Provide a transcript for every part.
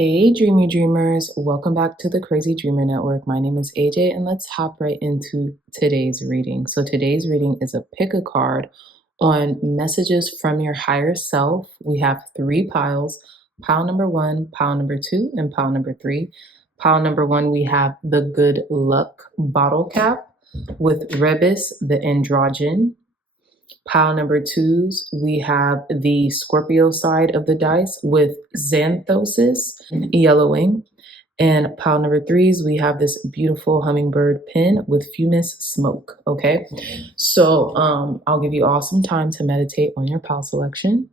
Hey, dreamy dreamers, welcome back to the Crazy Dreamer Network. My name is AJ, and let's hop right into today's reading. So, today's reading is a pick a card on messages from your higher self. We have three piles: pile number one, pile number two, and pile number three. Pile number one, we have the good luck bottle cap with Rebus, the androgen. Pile number twos, we have the Scorpio side of the dice with Xanthosis, yellowing. And pile number threes, we have this beautiful hummingbird pin with Fumus smoke. Okay, so I'll give you all some time to meditate on your pile selection.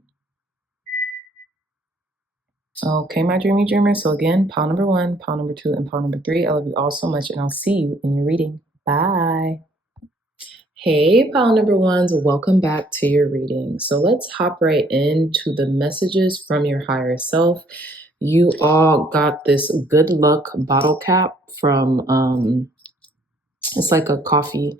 Okay, my dreamy dreamers. So again, pile number one, pile number two, and pile number three. I love you all so much, and I'll see you in your reading. Bye. Hey, pile number ones, welcome back to your reading. So let's hop right into the messages from your higher self. You all got this good luck bottle cap from, it's like a coffee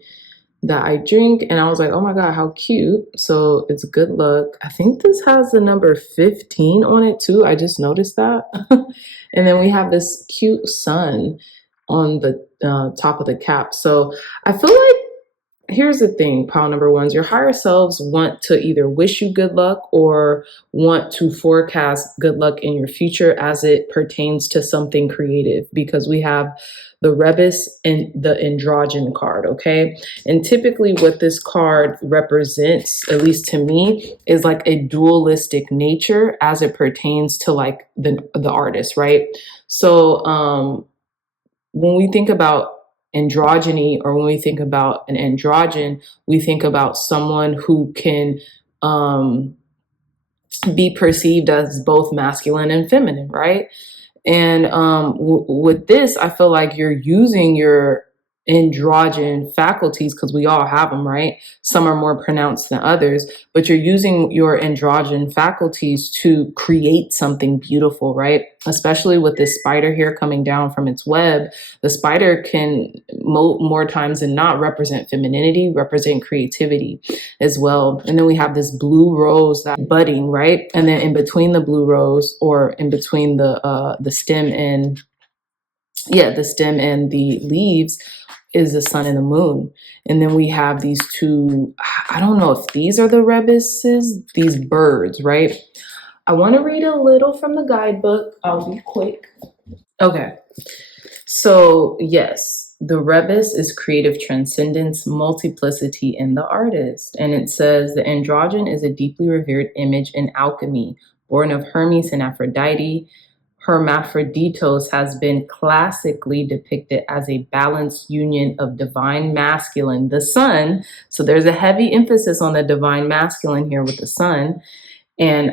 that I drink. And I was like, oh my God, how cute. So it's good luck. I think this has the number 15 on it too. I just noticed that. And then we have this cute sun on the top of the cap. So I feel like, here's the thing, pile number ones, your higher selves want to either wish you good luck or want to forecast good luck in your future as it pertains to something creative, because we have the Rebus and the androgen card, okay? And typically what this card represents, at least to me, is like a dualistic nature as it pertains to like the artist, right? So when we think about androgyny, or when we think about an androgen, we think about someone who can be perceived as both masculine and feminine, right? And with this, I feel like you're using your androgen faculties, because we all have them, right? Some are more pronounced than others, but you're using your androgen faculties to create something beautiful, right? Especially with this spider here coming down from its web. The spider can more times than not represent femininity, represent creativity as well. And then we have this blue rose that budding, right? And then in between the blue rose, or in between the stem and the stem and the leaves, is the sun and the moon. And then we have these two, I don't know if these are the rebuses, these birds, right? I want to read a little from the guidebook. I'll be quick. Okay. So yes, the rebus is creative transcendence, multiplicity in the artist. And it says the androgen is a deeply revered image in alchemy, born of Hermes and Aphrodite. Hermaphroditos has been classically depicted as a balanced union of divine masculine, the sun. So there's a heavy emphasis on the divine masculine here with the sun, and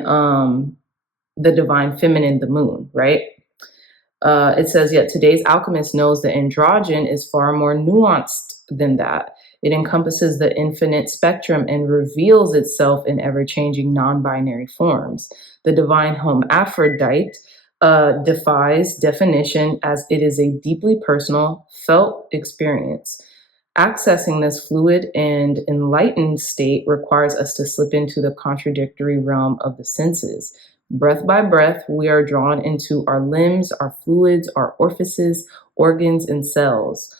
the divine feminine, the moon, right? It says, yet today's alchemist knows the androgen is far more nuanced than that. It encompasses the infinite spectrum and reveals itself in ever-changing non-binary forms. The divine hermaphrodite defies definition, as it is a deeply personal, felt experience. Accessing this fluid and enlightened state requires us to slip into the contradictory realm of the senses. Breath by breath, we are drawn into our limbs, our fluids, our orifices, organs, and cells.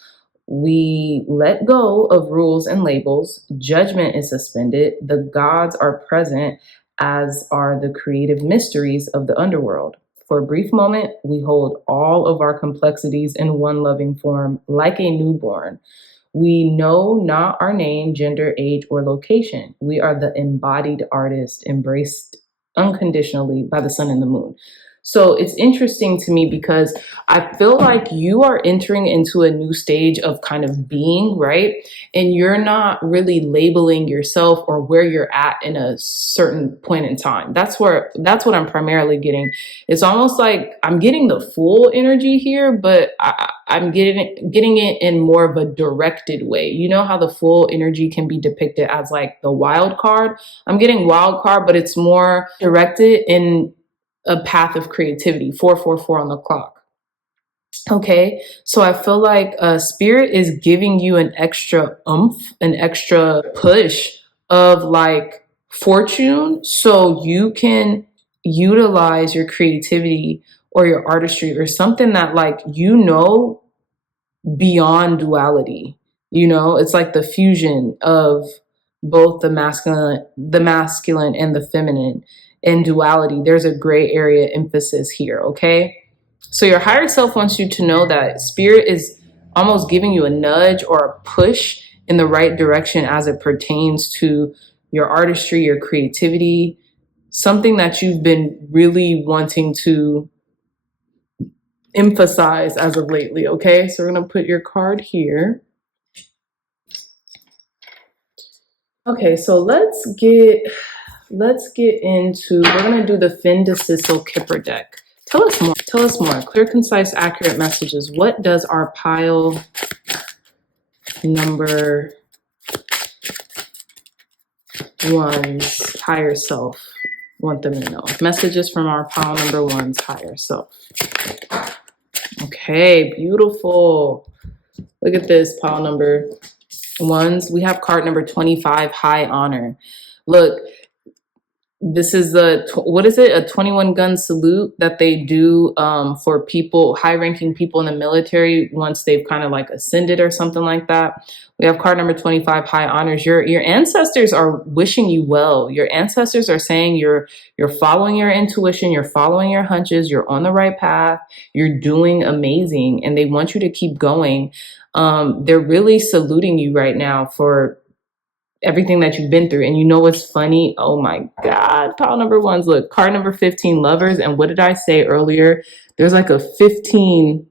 We let go of rules and labels. Judgment is suspended. The gods are present, as are the creative mysteries of the underworld. For a brief moment, we hold all of our complexities in one loving form, like a newborn. We know not our name, gender, age, or location. We are the embodied artist, embraced unconditionally by the sun and the moon. So it's interesting to me because I feel like you are entering into a new stage of kind of being, right? And you're not really labeling yourself or where you're at in a certain point in time. That's what I'm primarily getting. It's almost like I'm getting the full energy here, but I'm getting it in more of a directed way. You know how the full energy can be depicted as like the wild card? I'm getting wild card, but it's more directed in a path of creativity, 444 on the clock. Okay, so I feel like spirit is giving you an extra oomph, an extra push of like fortune, so you can utilize your creativity or your artistry or something that like, beyond duality. It's like the fusion of both the masculine and the feminine and duality. There's a gray area emphasis here, okay? So your higher self wants you to know that spirit is almost giving you a nudge or a push in the right direction as it pertains to your artistry, your creativity, something that you've been really wanting to emphasize as of lately, okay? So we're gonna put your card here. Okay, so let's get into, we're gonna do the Fin de Sissel Kipper deck. Tell us more. Clear, concise, accurate messages. What does our pile number one's higher self want them to know? Messages from our pile number one's higher self. Okay, beautiful. Look at this, pile number ones. We have card number 25, high honor. Look, this is a 21 gun salute that they do for people, high ranking people in the military once they've kind of like ascended or something like that. We have card number 25, high honors. Your ancestors are wishing you well. Your ancestors are saying you're following your intuition, you're following your hunches, you're on the right path, you're doing amazing, and they want you to keep going. They're really saluting you right now for everything that you've been through. And you know what's funny? Oh my God, pile number ones. Look, card number 15, lovers. And what did I say earlier? There's like a 15.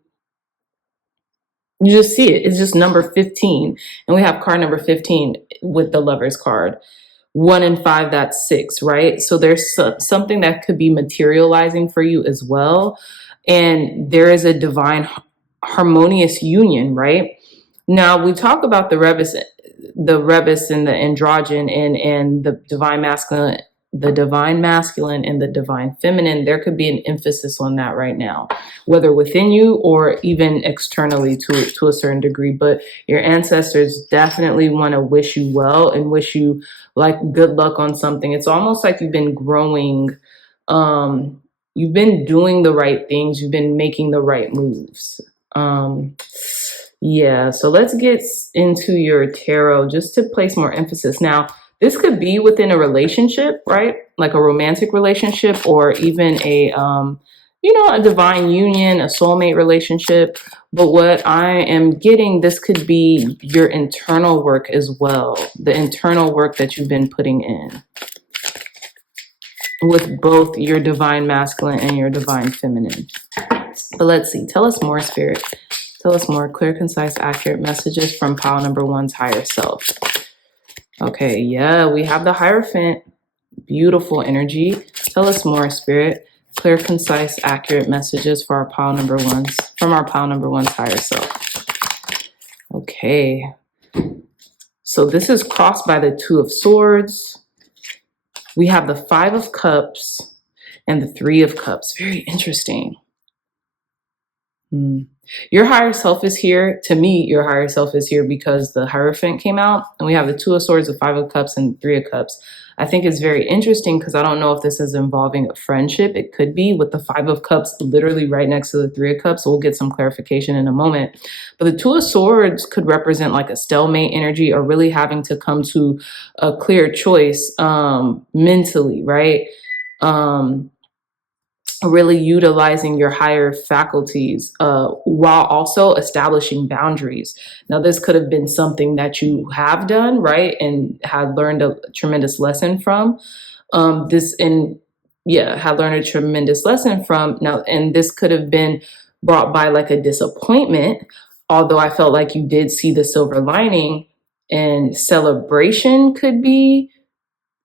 You just see it. It's just number 15. And we have card number 15 with the lovers card. 1 and 5, that's 6, right? So there's something that could be materializing for you as well. And there is a divine harmonious union, right? Now we talk about the rebus and the androgyne and the divine masculine and the divine feminine. There could be an emphasis on that right now, whether within you or even externally to a certain degree. But your ancestors definitely want to wish you well and wish you like good luck on something. It's almost like you've been growing. You've been doing the right things. You've been making the right moves. Yeah, so let's get into your tarot just to place more emphasis. Now, this could be within a relationship, right? Like a romantic relationship, or even a divine union, a soulmate relationship. But what I am getting, this could be your internal work as well, the internal work that you've been putting in with both your divine masculine and your divine feminine. But let's see, tell us more, Spirit. Tell us more. Clear, concise, accurate messages from pile number one's higher self. Okay, yeah, we have the Hierophant. Beautiful energy. Tell us more, Spirit. Clear, concise, accurate messages for our pile number ones, from our pile number one's higher self. Okay. So this is crossed by the Two of Swords. We have the Five of Cups and the Three of Cups. Very interesting. Your higher self is here. To me, your higher self is here because the Hierophant came out, and we have the Two of Swords, the Five of Cups, and Three of Cups. I think it's very interesting because I don't know if this is involving a friendship. It could be, with the Five of Cups literally right next to the Three of Cups. So we'll get some clarification in a moment. But the Two of Swords could represent like a stalemate energy, or really having to come to a clear choice mentally, right? Really utilizing your higher faculties while also establishing boundaries. Now, this could have been something that you have done, right, and had learned a tremendous lesson from. Had learned a tremendous lesson from. Now, and this could have been brought by like a disappointment, although I felt like you did see the silver lining, and celebration could be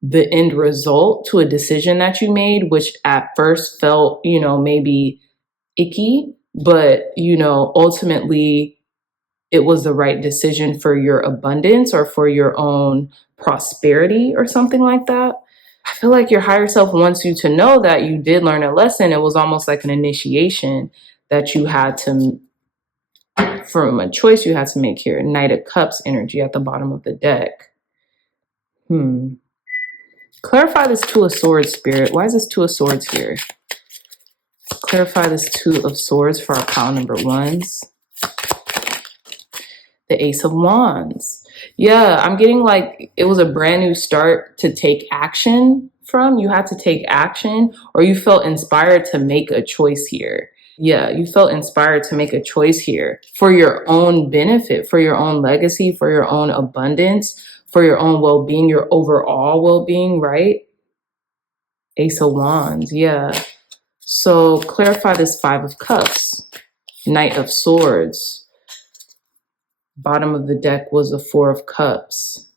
the end result to a decision that you made, which at first felt, maybe icky, but, ultimately it was the right decision for your abundance or for your own prosperity or something like that. I feel like your higher self wants you to know that you did learn a lesson. It was almost like an initiation that you had to, from a choice you had to make here. Knight of Cups energy at the bottom of the deck. Clarify this Two of Swords, Spirit. Why is this Two of Swords here? Clarify this Two of Swords for our pile number ones. The Ace of Wands. Yeah, I'm getting like it was a brand new start to take action from. You had to take action, or you felt inspired to make a choice here. Yeah, you felt inspired to make a choice here for your own benefit, for your own legacy, for your own abundance, for your own well-being, your overall well-being, right? Ace of Wands, yeah. So clarify this Five of Cups, Knight of Swords. Bottom of the deck was the Four of Cups.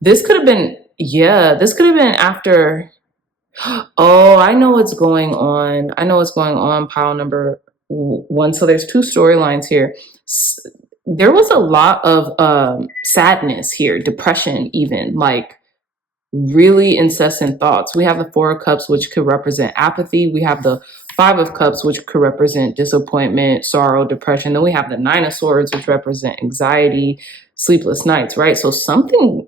This could have been, yeah, this could have been after. Oh, I know what's going on. I know what's going on, pile number one. So there's two storylines here. There was a lot of sadness here, depression even, like really incessant thoughts. We have the Four of Cups, which could represent apathy. We have the Five of Cups, which could represent disappointment, sorrow, depression. Then we have the Nine of Swords, which represent anxiety, sleepless nights, right? So something,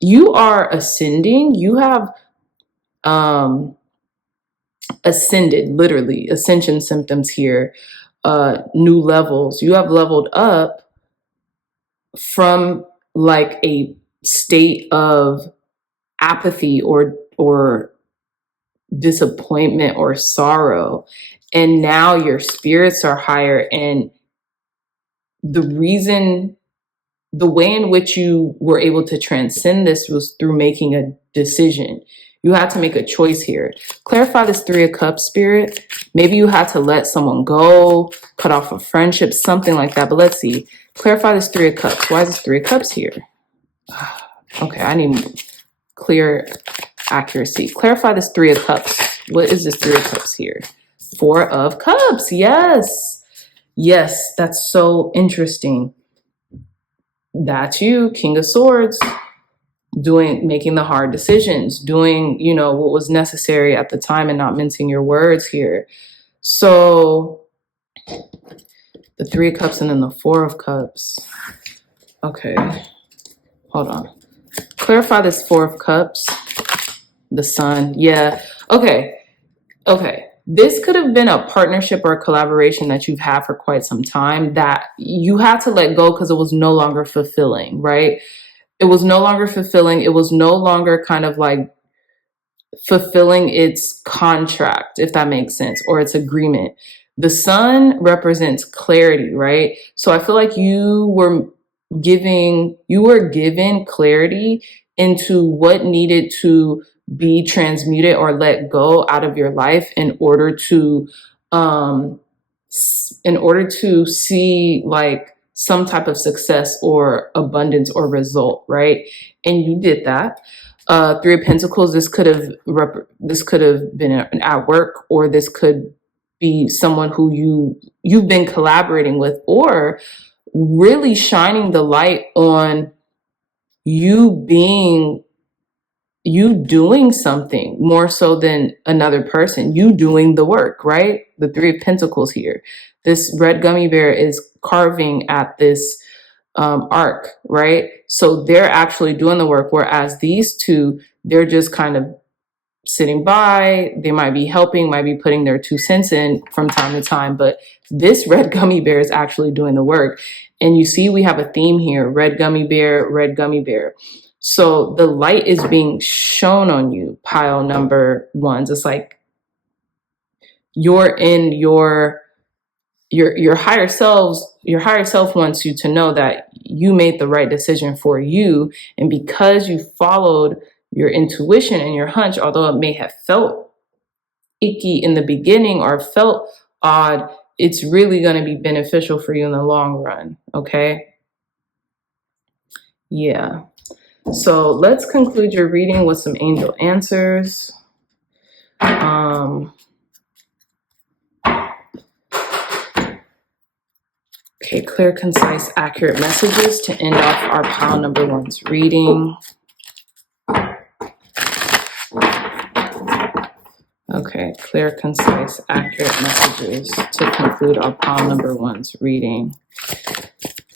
you are ascending. You have ascended, literally, ascension symptoms here, new levels. You have leveled up from like a state of apathy or disappointment or sorrow, and now your spirits are higher, and the way in which you were able to transcend this was through making a decision. You had to make a choice here. Clarify this Three of Cups, Spirit. Maybe you had to let someone go, cut off a friendship, something like that. But let's see. Clarify this Three of Cups. Why is this Three of Cups here? Okay, I need clear accuracy. Clarify this Three of Cups. What is this Three of Cups here? Four of Cups. Yes. Yes, that's so interesting. That's you, King of Swords, making the hard decisions, doing, what was necessary at the time and not mincing your words here. So the Three of Cups and then the Four of Cups. Okay, hold on. Clarify this Four of Cups. The Sun. Yeah. Okay. This could have been a partnership or a collaboration that you've had for quite some time that you had to let go because it was no longer fulfilling, right? It was no longer fulfilling. It was no longer kind of like fulfilling its contract, if that makes sense, or its agreement. The Sun represents clarity, right? So I feel like you were given clarity into what needed to be transmuted or let go out of your life in order to see like some type of success or abundance or result, right? And you did that. Three of Pentacles, this could have been at work, or this could be someone who you've been collaborating with, or really shining the light on you doing something more so than another person, you doing the work, right? The Three of Pentacles here. This red gummy bear is carving at this arc, right? So they're actually doing the work, whereas these two, they're just kind of sitting by. They might be helping, might be putting their 2 cents in from time to time, but this red gummy bear is actually doing the work. And you see we have a theme here, red gummy bear, red gummy bear. So the light is being shown on you, pile number ones. It's like you're in your higher self wants you to know that you made the right decision for you. And because you followed your intuition and your hunch, although it may have felt icky in the beginning or felt odd, it's really going to be beneficial for you in the long run. Okay. Yeah. So let's conclude your reading with some angel answers. Okay, clear, concise, accurate messages to end off our pile number one's reading. Okay, clear, concise, accurate messages to conclude our pile number one's reading.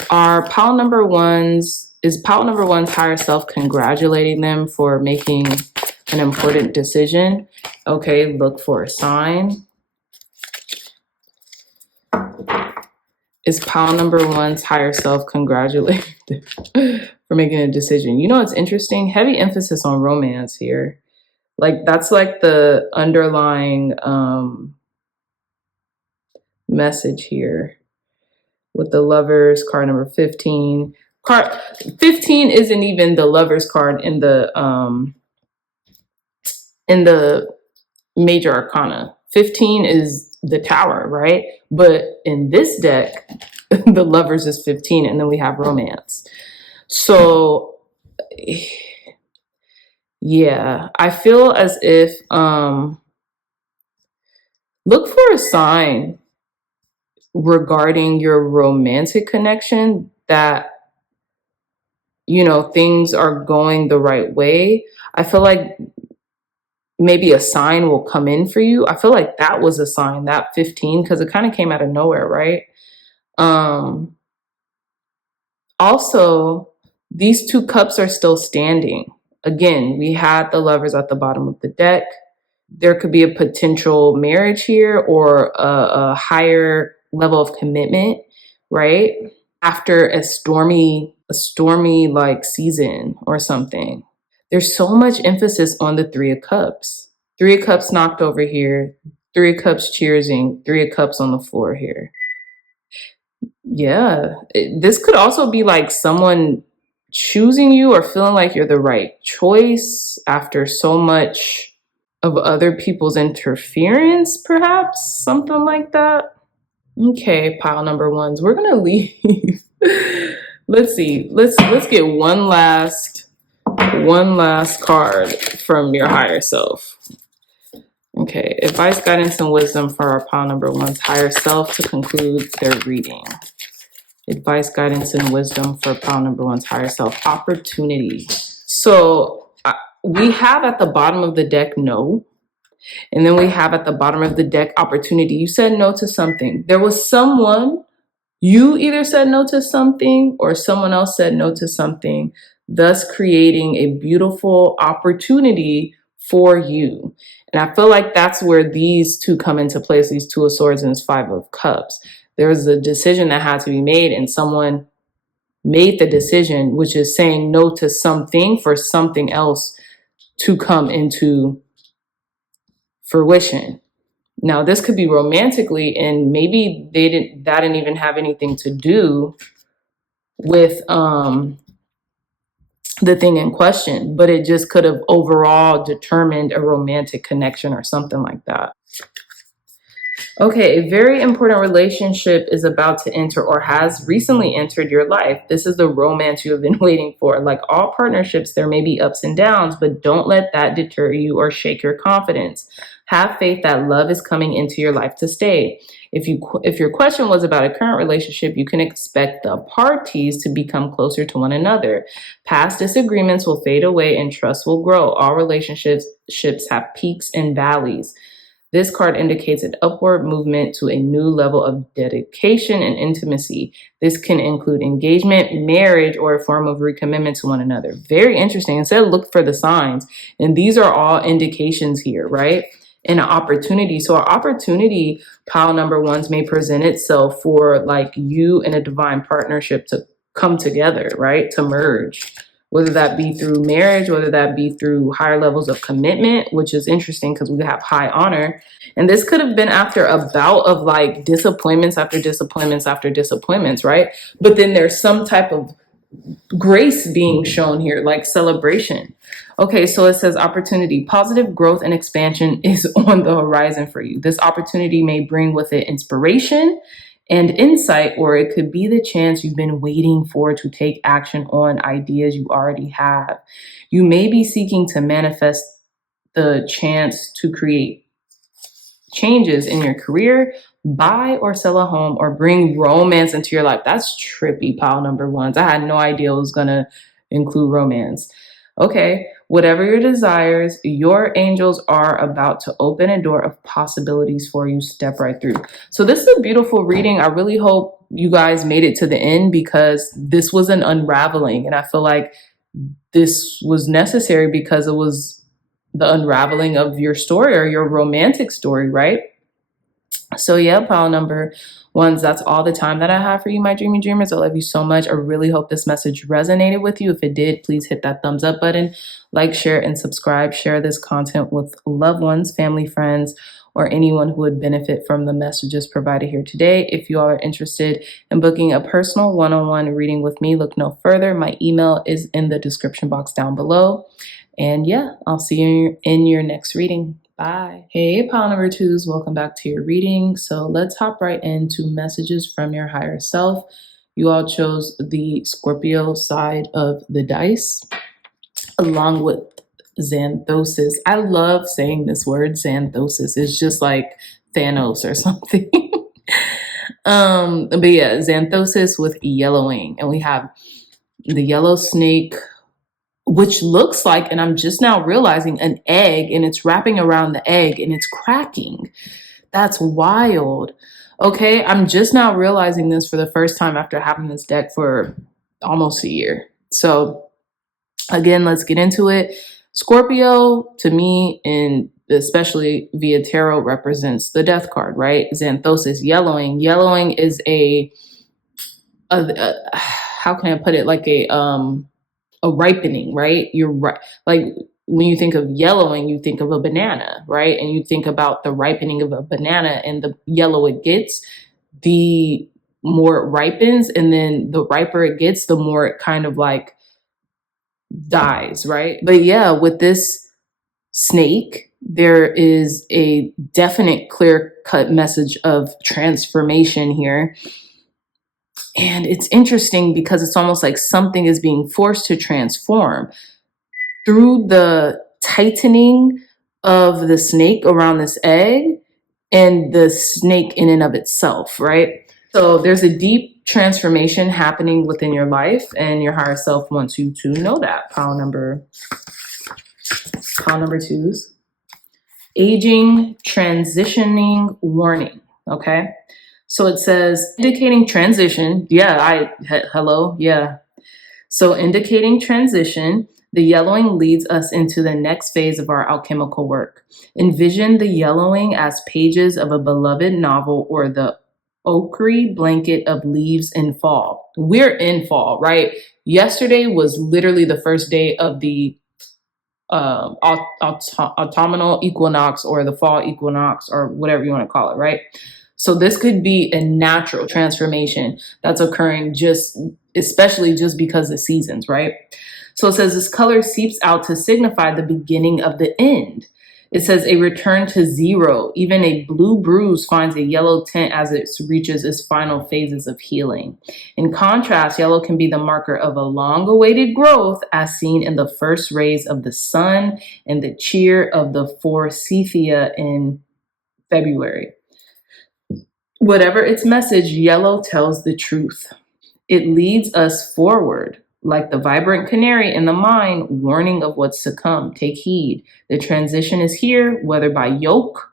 Our pile number one's higher self congratulating them for making an important decision. Okay, look for a sign. Is pile number one's higher self congratulated for making a decision? You know, it's interesting. Heavy emphasis on romance here. Like that's like the underlying message here with the lovers card number 15. Card 15 isn't even the lovers card in the major arcana. 15 is the tower, right? But in this deck, the lovers is 15, and then we have romance. So yeah, I feel as if look for a sign regarding your romantic connection that, you know, things are going the right way. I feel like maybe a sign will come in for you. I feel like that was a sign, that 15, because it kind of came out of nowhere, right? Also, these two cups are still standing. Again, we had the lovers at the bottom of the deck. There could be a potential marriage here or a higher level of commitment, right? After a stormy like season or something. There's so much emphasis on the 3 of Cups. 3 of Cups knocked over here. 3 of Cups cheersing. 3 of Cups on the floor here. Yeah, this could also be like someone choosing you or feeling like you're the right choice after so much of other people's interference, perhaps something like that. Okay, pile number ones, we're gonna leave. Let's see. Let's get one last card from your higher self. Okay, advice, guidance, and wisdom for our pile number one's higher self to conclude their reading. Advice, guidance, and wisdom for pile number one's higher self. Opportunity. So we have at the bottom of the deck no, and then we have at the bottom of the deck opportunity. You said no to something. There was someone, you either said no to something or someone else said no to something, thus creating a beautiful opportunity for you. And I feel like that's where these two come into place, these 2 of swords and this 5 of cups. There was a decision that had to be made and someone made the decision, which is saying no to something for something else to come into fruition. Now, this could be romantically, and maybe that didn't even have anything to do with the thing in question, but it just could have overall determined a romantic connection or something like that. Okay, a very important relationship is about to enter or has recently entered your life. This is the romance you have been waiting for. Like all partnerships, there may be ups and downs, but don't let that deter you or shake your confidence. Have faith that love is coming into your life to stay. If your question was about a current relationship, you can expect the parties to become closer to one another. Past disagreements will fade away and trust will grow. All relationships have peaks and valleys. This card indicates an upward movement to a new level of dedication and intimacy. This can include engagement, marriage, or a form of recommitment to one another. Very interesting. Instead of look for the signs, and these are all indications here, right? And an opportunity. So our opportunity, pile number ones, may present itself for like you and a divine partnership to come together, right? To merge. Whether that be through marriage, whether that be through higher levels of commitment, which is interesting because we have high honor. And this could have been after a bout of like disappointments after disappointments after disappointments, right? But then there's some type of grace being shown here, like celebration. Okay, so it says opportunity. Positive growth and expansion is on the horizon for you. This opportunity may bring with it inspiration and insight, or it could be the chance you've been waiting for to take action on ideas you already have. You may be seeking to manifest the chance to create changes in your career, buy or sell a home, or bring romance into your life. That's trippy, pile number ones. I had no idea it was going to include romance. Okay, whatever your desires, your angels are about to open a door of possibilities for you. Step right through. So this is a beautiful reading. I really hope you guys made it to the end because this was an unraveling. And I feel like this was necessary because it was the unraveling of your story or your romantic story, right? So yeah, pile number ones, that's all the time that I have for you, my dreamy dreamers. I love you so much. I really hope this message resonated with you. If it did, please hit that thumbs up button, like, share, and subscribe. Share this content with loved ones, family, friends, or anyone who would benefit from the messages provided here today. If you all are interested in booking a personal one-on-one reading with me, look no further. My email is in the description box down below. And yeah, I'll see you in your next reading. Bye. Hey, pile number twos, welcome back to your reading. So let's hop right into messages from your higher self. You all chose the Scorpio side of the dice, along with Xanthosis. I love saying this word, Xanthosis. It's just like Thanos or something. But yeah, Xanthosis with yellowing. And we have the yellow snake, which looks like, and I'm just now realizing, an egg, and it's wrapping around the egg and it's cracking. That's wild. Okay, I'm just now realizing this for the first time after having this deck for almost a year. So again, let's get into it. Scorpio, to me, and especially via tarot, represents the death card, right? Xanthosis, yellowing. Yellowing is how can I put it? Like a ripening, right? You're right. Like when you think of yellowing, you think of a banana, right? And you think about the ripening of a banana, and the yellow it gets, the more it ripens, and then the riper it gets, the more it kind of like dies, right? But yeah, with this snake, there is a definite clear-cut message of transformation here. And it's interesting because it's almost like something is being forced to transform through the tightening of the snake around this egg and the snake in and of itself, right? So there's a deep transformation happening within your life, and your higher self wants you to know that. Pile number twos. Aging, transitioning, warning, okay? So it says indicating transition. Yeah, hello, yeah. So indicating transition, the yellowing leads us into the next phase of our alchemical work. Envision the yellowing as pages of a beloved novel or the ochre blanket of leaves in fall. We're in fall, right? Yesterday was literally the first day of the autumnal equinox, or the fall equinox, or whatever you want to call it, right? So this could be a natural transformation that's occurring especially just because of seasons, right? So it says this color seeps out to signify the beginning of the end. It says a return to zero. Even a blue bruise finds a yellow tint as it reaches its final phases of healing. In contrast, yellow can be the marker of a long-awaited growth, as seen in the first rays of the sun and the cheer of the forsythia in February. Whatever its message, yellow tells the truth. It leads us forward, like the vibrant canary in the mine, warning of what's to come. Take heed. The transition is here, whether by yolk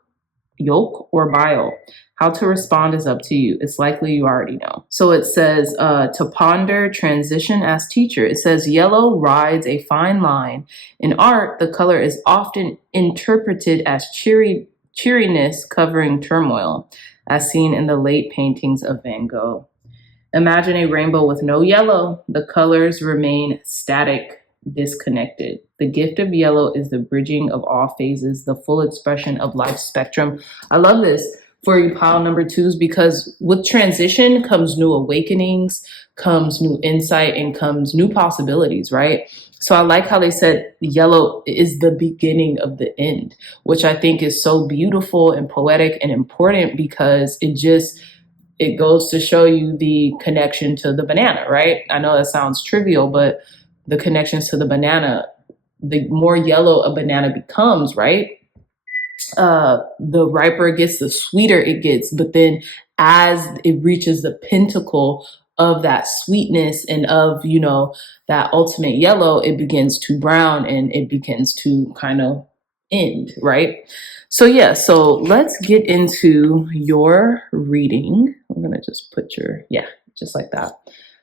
or bile. How to respond is up to you. It's likely you already know. So it says to ponder transition as teacher. It says yellow rides a fine line. In art, the color is often interpreted as cheeriness covering turmoil, as seen in the late paintings of Van Gogh. Imagine a rainbow with no yellow. The colors remain static, disconnected. The gift of yellow is the bridging of all phases, the full expression of life's spectrum. I love this for you pile number twos, because with transition comes new awakenings, comes new insight, and comes new possibilities, right? So I like how they said yellow is the beginning of the end, which I think is so beautiful and poetic and important, because it goes to show you the connection to the banana, right? I know that sounds trivial, but the connections to the banana, the more yellow a banana becomes, right? The riper it gets, the sweeter it gets. But then as it reaches the pinnacle of that sweetness and of, that ultimate yellow, it begins to brown and it begins to kind of end, right? So yeah, so let's get into your reading. I'm gonna just put just like that.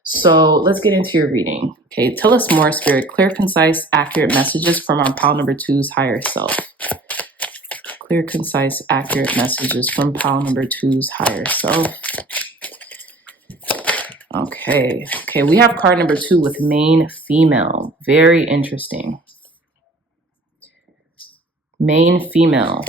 So let's get into your reading. Okay, tell us more, Spirit. Clear, concise, accurate messages from our pile number two's higher self. Clear, concise, accurate messages from pile number two's higher self. Okay, we have card number 2 with main female. Very interesting. Main female.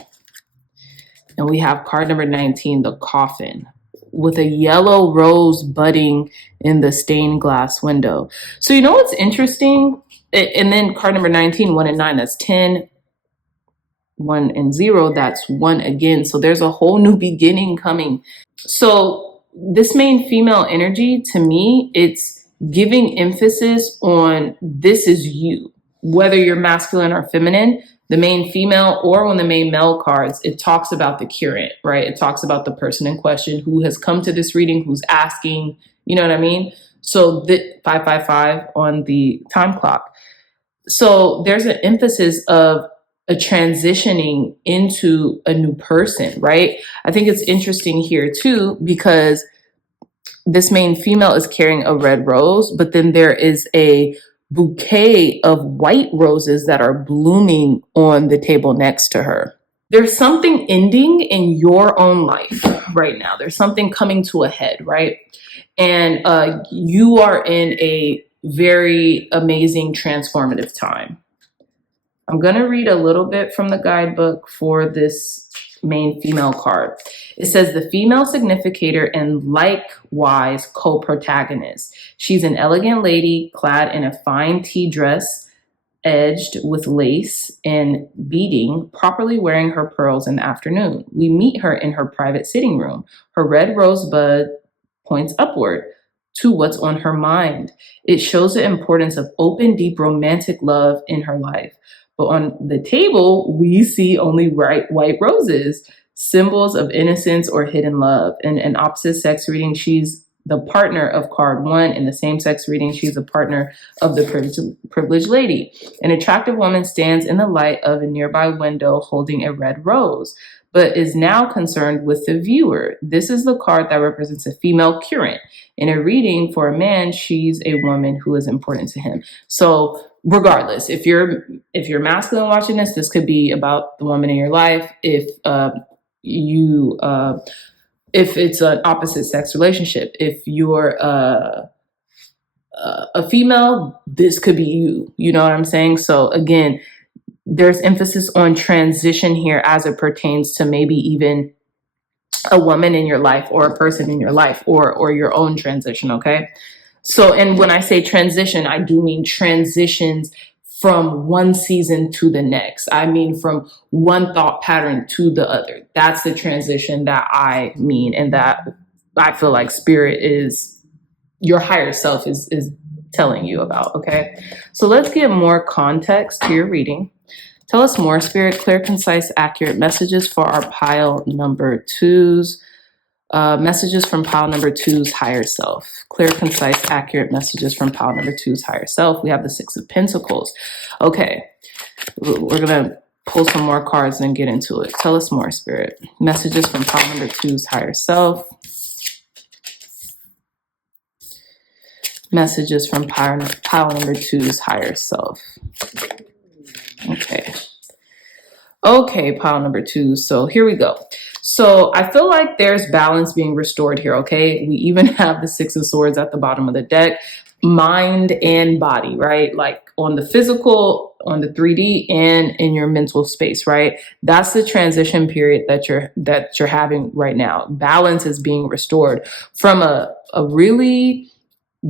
And we have card number 19, the coffin, with a yellow rose budding in the stained glass window. So you know what's interesting? And then card number 19, 1 and 9, that's 10, 1 and 0, that's 1 again. So there's a whole new beginning coming. So this main female energy, to me, it's giving emphasis on this is you, whether you're masculine or feminine. The main female or on the main male cards, it talks about the current, right? It talks about the person in question who has come to this reading, who's asking, you know what I mean? So the 555 on the time clock. So there's an emphasis of a transitioning into a new person, right? I think it's interesting here too, because this main female is carrying a red rose, but then there is a bouquet of white roses that are blooming on the table next to her. There's something ending in your own life right now. There's something coming to a head, right? And you are in a very amazing, transformative time. I'm going to read a little bit from the guidebook for this main female card. It says the female significator and likewise co-protagonist. She's an elegant lady clad in a fine tea dress edged with lace and beading, properly wearing her pearls in the afternoon. We meet her in her private sitting room. Her red rosebud points upward to what's on her mind. It shows the importance of open, deep, romantic love in her life. But on the table, we see only white roses, symbols of innocence or hidden love. In an opposite sex reading, she's the partner of card 1. In the same sex reading, she's a partner of the privileged lady. An attractive woman stands in the light of a nearby window holding a red rose, but is now concerned with the viewer. This is the card that represents a female current. In a reading for a man, she's a woman who is important to him. So regardless, if you're masculine watching this, this could be about the woman in your life. If it's an opposite sex relationship, if you're a female, this could be you. You know what I'm saying? So again, there's emphasis on transition here as it pertains to maybe even a woman in your life or a person in your life or your own transition. Okay. So, and when I say transition, I do mean transitions from one season to the next. I mean, from one thought pattern to the other. That's the transition that I mean, and that I feel like spirit is, your higher self is telling you about. Okay. So let's get more context to your reading. Tell us more, Spirit. Clear, concise, accurate messages for our pile number 2's. Messages from pile number 2's higher self. Clear, concise, accurate messages from pile number 2's higher self. We have the 6 of Pentacles. Okay, we're going to pull some more cards and get into it. Tell us more, Spirit. Messages from pile number 2's higher self. Messages from pile number 2's higher self. Okay, pile number 2. So here we go. So I feel like there's balance being restored here, okay? We even have the 6 of Swords at the bottom of the deck. Mind and body, right? Like on the physical, on the 3D, and in your mental space, right? That's the transition period that you're having right now. Balance is being restored from a really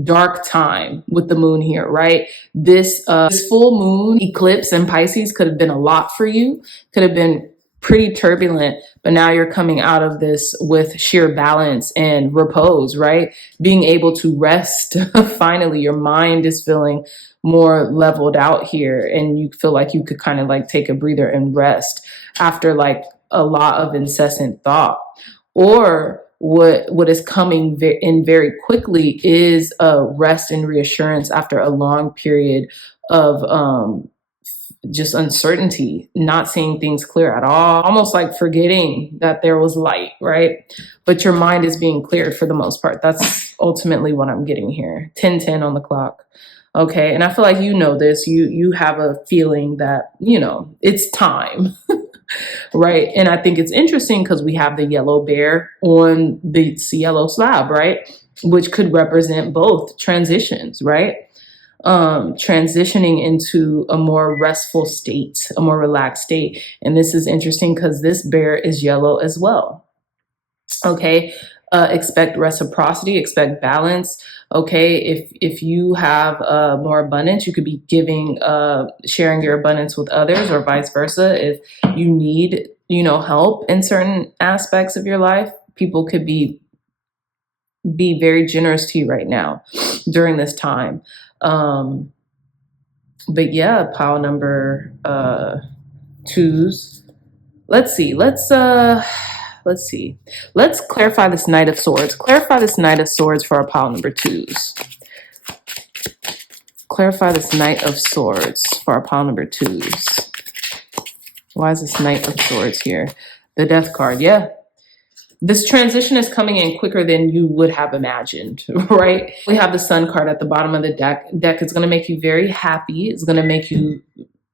dark time with the moon here, right? This full moon eclipse in Pisces could have been a lot for you, could have been pretty turbulent, but now you're coming out of this with sheer balance and repose, right? Being able to rest. Finally, your mind is feeling more leveled out here, and you feel like you could kind of like take a breather and rest after like a lot of incessant thought. Or what is coming in very quickly is a rest and reassurance after a long period of just uncertainty, not seeing things clear at all, almost like forgetting that there was light, right? But your mind is being cleared for the most part. That's ultimately what I'm getting here. 10:10 on the clock. Okay. And I feel like you know this. You have a feeling that, it's time. Right. And I think it's interesting because we have the yellow bear on the yellow slab, right? Which could represent both transitions, right? Transitioning into a more restful state, a more relaxed state. And this is interesting because this bear is yellow as well. Okay. Expect reciprocity, expect balance. Okay. If you have more abundance, you could be giving, sharing your abundance with others, or vice versa. If you need, help in certain aspects of your life, people could be very generous to you right now during this time. But yeah, pile number twos. Let's see. Let's clarify this Knight of Swords. Clarify this Knight of Swords for our pile number twos. Clarify this Knight of Swords for our pile number twos. Why is this Knight of Swords here? The Death card. Yeah. This transition is coming in quicker than you would have imagined, right? We have the Sun card at the bottom of the deck. Deck is going to make you very happy. It's going to make you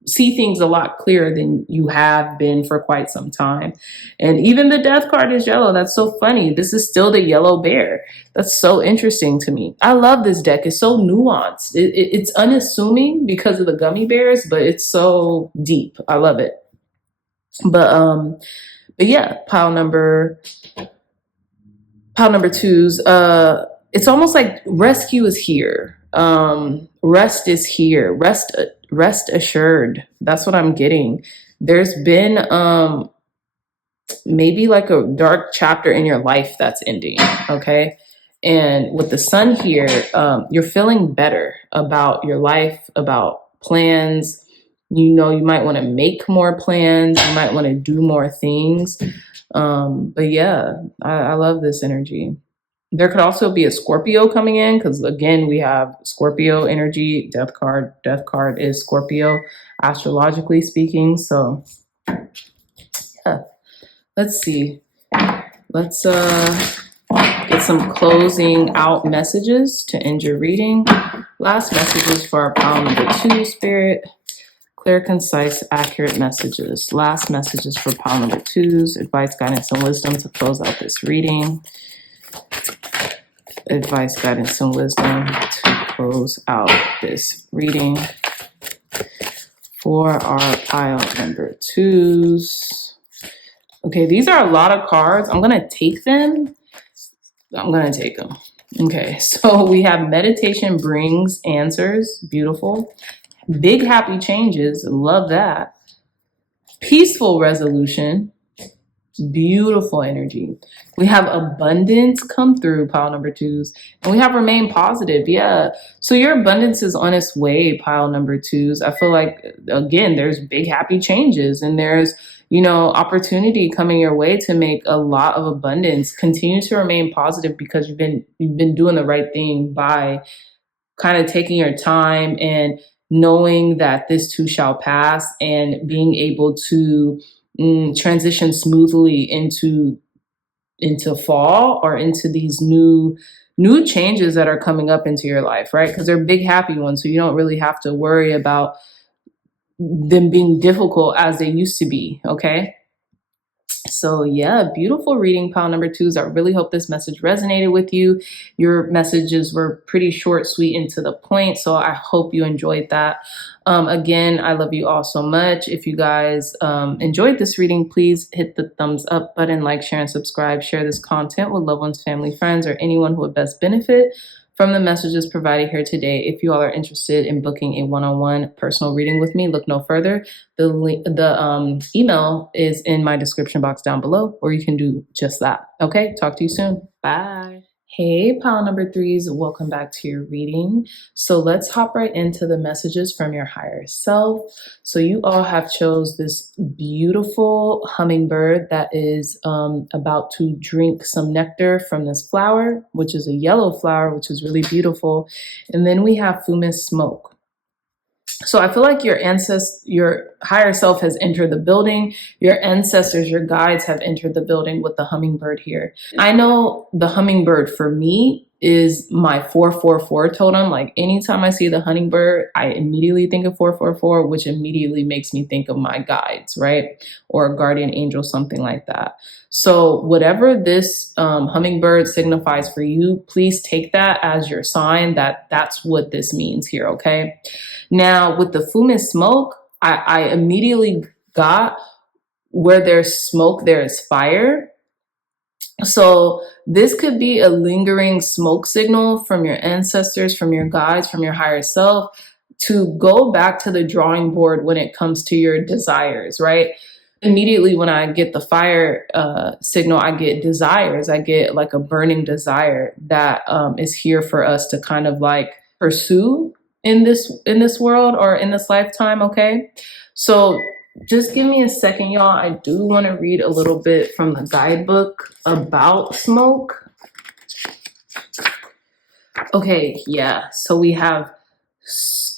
see things a lot clearer than you have been for quite some time. And even the Death card is yellow. That's so funny. This is still the yellow bear. That's so interesting to me. I love this deck. It's so nuanced. It's unassuming because of the gummy bears, but it's so deep. I love it. But yeah, pile number twos. It's almost like rescue is here. Rest is here. Rest assured. That's what I'm getting. There's been maybe like a dark chapter in your life that's ending. Okay. And with the Sun here, you're feeling better about your life, about plans. You might want to make more plans. You might want to do more things. But yeah, I love this energy. There could also be a Scorpio coming in because, again, we have Scorpio energy. Death card is Scorpio, astrologically speaking. So yeah, let's see. Let's get some closing out messages to end your reading. Last messages for our pile number two, Spirit. Clear, concise, accurate messages. Last messages for pile number twos. Advice, guidance, and wisdom to close out this reading. Advice, guidance, and wisdom to close out this reading for our pile number twos. Okay, these are a lot of cards. I'm going to take them. Okay, so we have meditation brings answers. Beautiful. Big happy changes. Love that. Peaceful resolution. Beautiful energy. We have abundance come through, pile number twos. And we have remain positive. Yeah. So your abundance is on its way, pile number twos. I feel like, again, there's big happy changes and there's, opportunity coming your way to make a lot of abundance. Continue to remain positive because you've been doing the right thing by kind of taking your time and knowing that this too shall pass and being able to transition smoothly into fall or into these new changes that are coming up into your life, right? Because they're big happy ones. So you don't really have to worry about them being difficult as they used to be. Okay. So yeah, beautiful reading, pile number twos. I really hope this message resonated with you. Your messages were pretty short, sweet, and to the point. So I hope you enjoyed that. Again, I love you all so much. If you guys enjoyed this reading, please hit the thumbs up button, like, share, and subscribe. Share this content with loved ones, family, friends, or anyone who would best benefit from the messages provided here today. If you all are interested in booking a one-on-one personal reading with me, look no further. The email is in my description box down below, or you can do just that. Okay, talk to you soon. Bye. Hey, pile number threes, welcome back to your reading. So let's hop right into the messages from your higher self. So you all have chose this beautiful hummingbird that is about to drink some nectar from this flower, which is a yellow flower, which is really beautiful. And then we have Fumus Smoke. So I feel like your higher self has entered the building. Your ancestors, your guides have entered the building with the hummingbird here. I know the hummingbird for me is my 444 totem. Like anytime I see the hummingbird, I immediately think of 444, which immediately makes me think of my guides, right? Or a guardian angel, something like that. So whatever this hummingbird signifies for you, please take that as your sign that that's what this means here, okay? Now, with the fumé smoke, I immediately got where there's smoke, there is fire. So this could be a lingering smoke signal from your ancestors, from your guides, from your higher self to go back to the drawing board when it comes to your desires, right? Immediately when I get the fire signal, I get desires. I get like a burning desire that is here for us to kind of like pursue in this world or in this lifetime. Okay, so just give me a second, y'all. I do want to read a little bit from the guidebook about smoke. Okay, yeah. So we have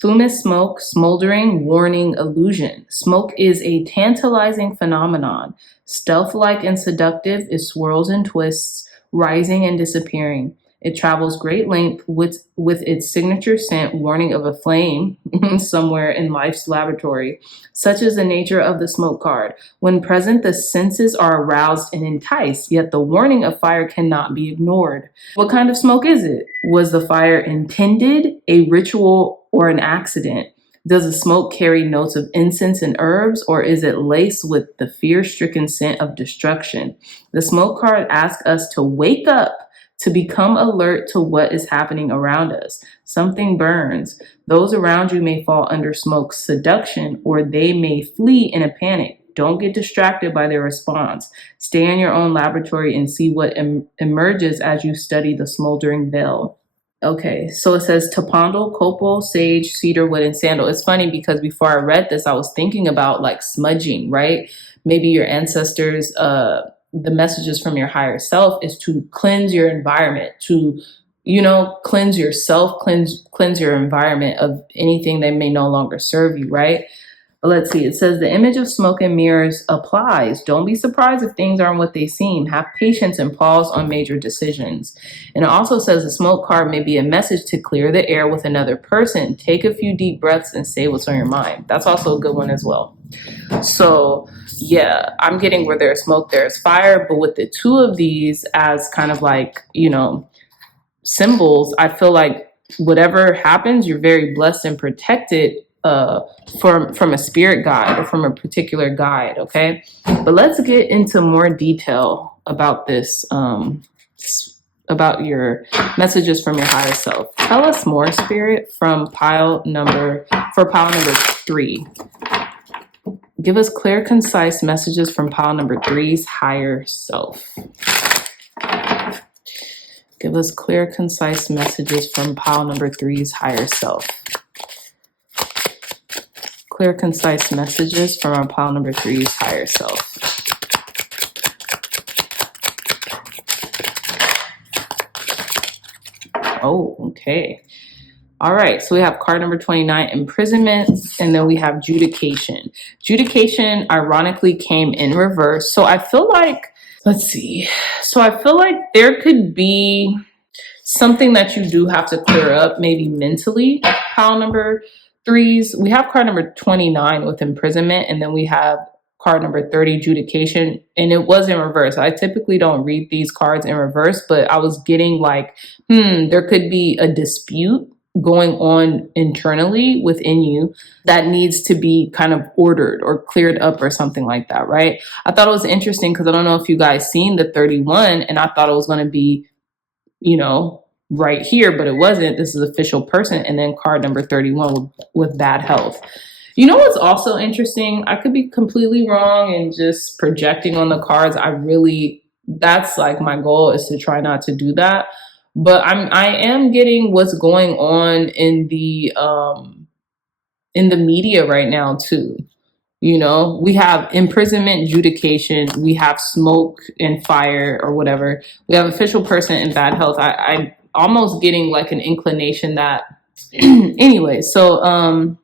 fumé smoke, smoldering, warning, illusion. Smoke is a tantalizing phenomenon. Stealth-like and seductive, it swirls and twists, rising and disappearing. It travels great length with its signature scent, warning of a flame somewhere in life's laboratory. Such is the nature of the smoke card. When present, the senses are aroused and enticed, yet the warning of fire cannot be ignored. What kind of smoke is it? Was the fire intended, a ritual, or an accident? Does the smoke carry notes of incense and herbs, or is it laced with the fear-stricken scent of destruction? The smoke card asks us to wake up, to become alert to what is happening around us. Something burns. Those around you may fall under smoke's seduction, or they may flee in a panic. Don't get distracted by their response. Stay in your own laboratory and see what emerges as you study the smoldering veil. Okay, so it says tapandal, copal, sage, cedar wood, and sandal. It's funny because before I read this, I was thinking about like smudging, right? Maybe your ancestors, the messages from your higher self is to cleanse your environment, to, cleanse yourself, cleanse your environment of anything that may no longer serve you, right? But let's see, it says the image of smoke and mirrors applies. Don't be surprised if things aren't what they seem. Have patience and pause on major decisions. And it also says the smoke card may be a message to clear the air with another person. Take a few deep breaths and say what's on your mind. That's also a good one as well. So yeah, I'm getting where there's smoke, there's fire, but with the two of these as kind of like, symbols, I feel like whatever happens, you're very blessed and protected from a spirit guide or from a particular guide, okay? But let's get into more detail about this, about your messages from your higher self. Tell us more, Spirit, from pile number 3. Give us clear, concise messages from pile number 3's higher self. Give us clear, concise messages from pile number 3's higher self. Clear, concise messages from our pile number 3's higher self. Oh, okay. All right, so we have card number 29, imprisonment, and then we have judication. Judication, ironically, came in reverse. So I feel like, let's see. So I feel like there could be something that you do have to clear up, maybe mentally, pile number 3's. We have card number 29 with imprisonment, and then we have card number 30, judication, and it was in reverse. I typically don't read these cards in reverse, but I was getting like, there could be a dispute going on internally within you that needs to be kind of ordered or cleared up or something like that, right? I thought it was interesting because I don't know if you guys seen the 31, and I thought it was going to be, right here, but it wasn't. This is official person, and then card number 31 with bad health. You know what's also interesting? I could be completely wrong and just projecting on the cards. That's like my goal, is to try not to do that. But I am getting what's going on in the media right now too. We have imprisonment, judication, we have smoke and fire or whatever. We have official person and bad health. I'm almost getting like an inclination that anyway, so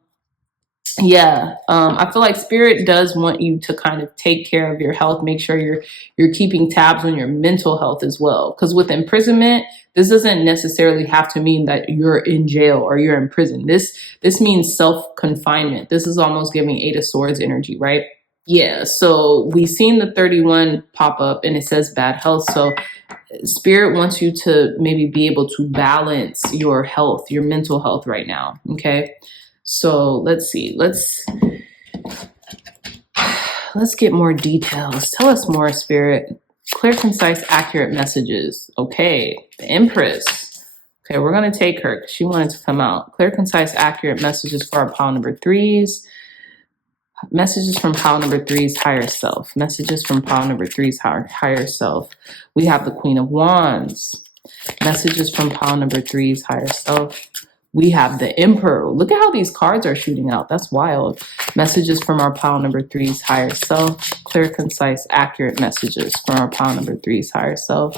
Yeah, I feel like spirit does want you to kind of take care of your health. Make sure you're keeping tabs on your mental health as well. Because with imprisonment, this doesn't necessarily have to mean that you're in jail or you're in prison. This means self confinement. This is almost giving Eight of Swords energy, right? Yeah. So we've seen the 31 pop up, and it says bad health. So spirit wants you to maybe be able to balance your health, your mental health right now. Okay. So let's see. Let's get more details. Tell us more, spirit. Clear, concise, accurate messages. Okay. The Empress. Okay, we're gonna take her because she wanted to come out. Clear, concise, accurate messages for our pile number threes. Messages from pile number three's higher self. Messages from pile number three's higher self. We have the Queen of Wands. Messages from pile number three's higher self. We have the Emperor. Look at how these cards are shooting out. That's wild. Messages from our pile number three's higher self. Clear, concise, accurate messages from our pile number three's higher self.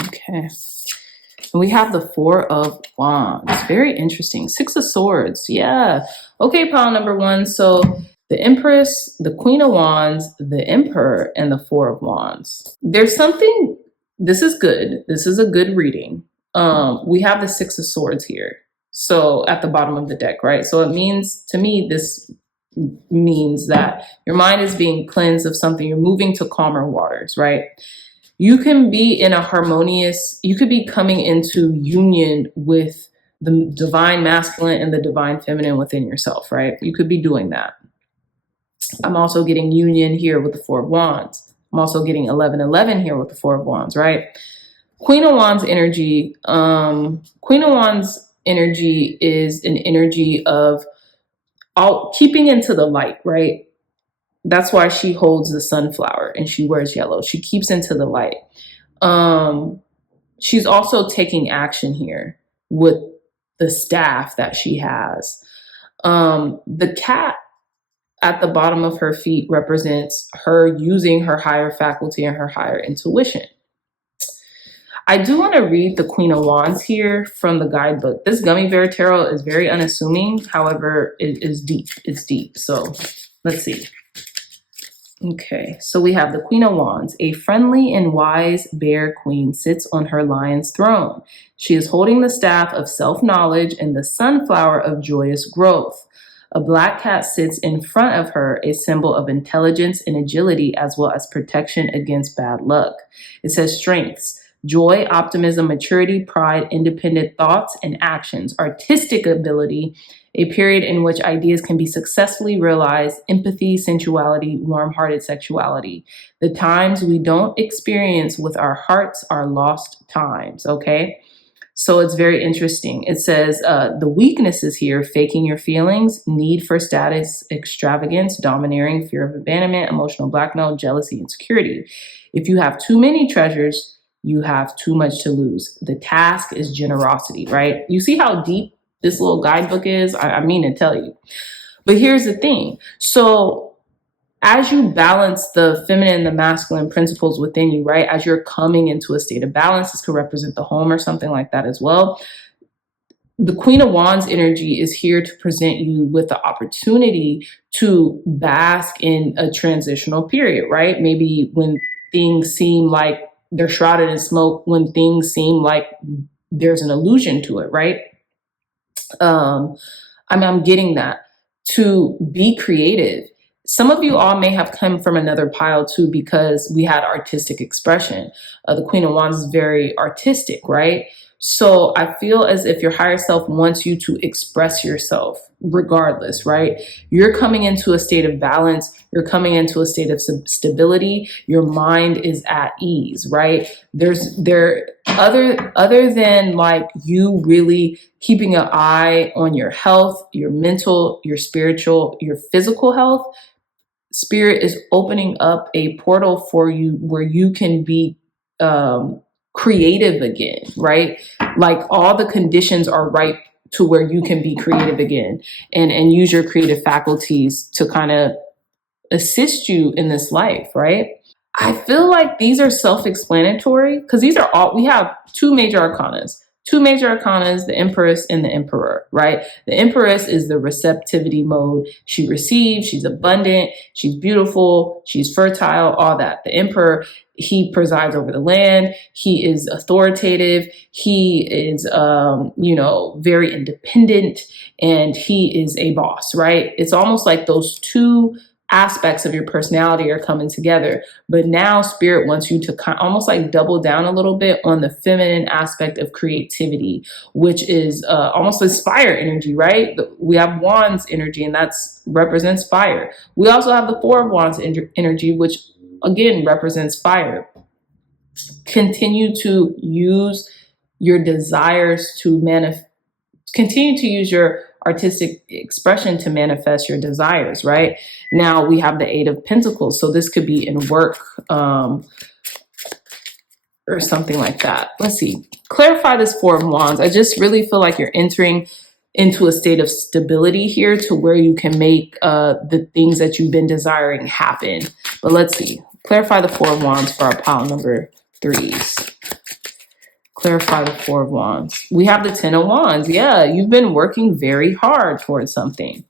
Okay. And we have the Four of Wands. Very interesting. Six of Swords. Yeah. Okay, pile number one. So the Empress, the Queen of Wands, the Emperor, and the Four of Wands. There's something, this is good. This is a good reading. We have the Six of Swords here. So at the bottom of the deck, right? So it means, to me, this means that your mind is being cleansed of something. You're moving to calmer waters, right? You can be in a harmonious, you could be coming into union with the divine masculine and the divine feminine within yourself, right? You could be doing that. I'm also getting union here with the Four of Wands. I'm also getting 1111 here with the Four of Wands, right? Queen of Wands energy. Queen of Wands energy is an energy of keeping into the light, right? That's why she holds the sunflower and she wears yellow. She keeps into the light. She's also taking action here with the staff that she has. The cat at the bottom of her feet represents her using her higher faculty and her higher intuition. I do want to read the Queen of Wands here from the guidebook. This gummy bear tarot is very unassuming. However, it is deep. It's deep. So let's see. Okay, so we have the Queen of Wands. A friendly and wise bear queen sits on her lion's throne. She is holding the staff of self-knowledge and the sunflower of joyous growth. A black cat sits in front of her, a symbol of intelligence and agility, as well as protection against bad luck. It says strengths: joy, optimism, maturity, pride, independent thoughts and actions, artistic ability, a period in which ideas can be successfully realized, empathy, sensuality, warm-hearted sexuality. The times we don't experience with our hearts are lost times, okay? So it's very interesting. It says the weaknesses here: faking your feelings, need for status, extravagance, domineering, fear of abandonment, emotional blackmail, jealousy, insecurity. If you have too many treasures, you have too much to lose. The task is generosity, right? You see how deep this little guidebook is? I mean to tell you. But here's the thing. So as you balance the feminine and the masculine principles within you, right? As you're coming into a state of balance, this could represent the home or something like that as well. The Queen of Wands energy is here to present you with the opportunity to bask in a transitional period, right? Maybe when things seem like they're shrouded in smoke, when things seem like there's an illusion to it, right? I'm getting that. To be creative. Some of you all may have come from another pile too, because we had artistic expression. The Queen of Wands is very artistic, right? So I feel as if your higher self wants you to express yourself regardless, right? You're coming into a state of balance. You're coming into a state of stability. Your mind is at ease, right? Other than like you really keeping an eye on your health, your mental, your spiritual, your physical health, Spirit is opening up a portal for you where you can be creative again, right? Like all the conditions are right to where you can be creative again and use your creative faculties to kind of assist you in this life, right? I feel like these are self-explanatory because these are all, we have two major arcanas. two major arcanas, the Empress and the Emperor, right? The Empress is the receptivity mode. She receives, she's abundant, she's beautiful, she's fertile, all that. The Emperor, he presides over the land. He is authoritative. He is, very independent, and he is a boss, right? It's almost like those two aspects of your personality are coming together. But now Spirit wants you to almost like double down a little bit on the feminine aspect of creativity, which is almost this fire energy, right? We have Wands energy, and that's represents fire. We also have the Four of Wands energy, which again represents fire. Continue to use your desires to continue to use your artistic expression to manifest your desires, right? Now we have the Eight of Pentacles. So this could be in work or something like that. Let's see. Clarify this Four of Wands. I just really feel like you're entering into a state of stability here to where you can make the things that you've been desiring happen. But let's see. Clarify the Four of Wands for our pile number 3s. Clarify the Four of Wands. We have the Ten of Wands. Yeah, you've been working very hard towards something.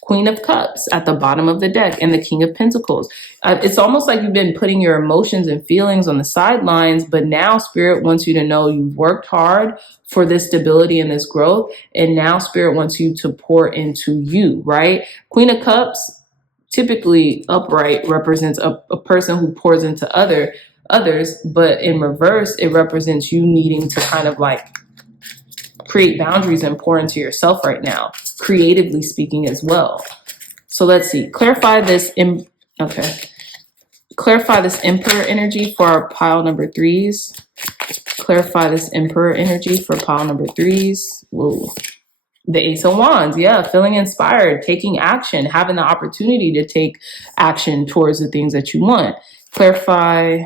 Queen of Cups at the bottom of the deck, and the King of Pentacles. It's almost like you've been putting your emotions and feelings on the sidelines, but now Spirit wants you to know you've worked hard for this stability and this growth, and now Spirit wants you to pour into you, right? Queen of Cups, typically upright, represents a person who pours into others, but in reverse, it represents you needing to kind of like create boundaries and pour into yourself right now, creatively speaking as well. So let's see. Clarify this. Clarify this Emperor energy for our pile number 3s. Clarify this Emperor energy for pile number 3s. Whoa. The Ace of Wands. Yeah, feeling inspired, taking action, having the opportunity to take action towards the things that you want. Clarify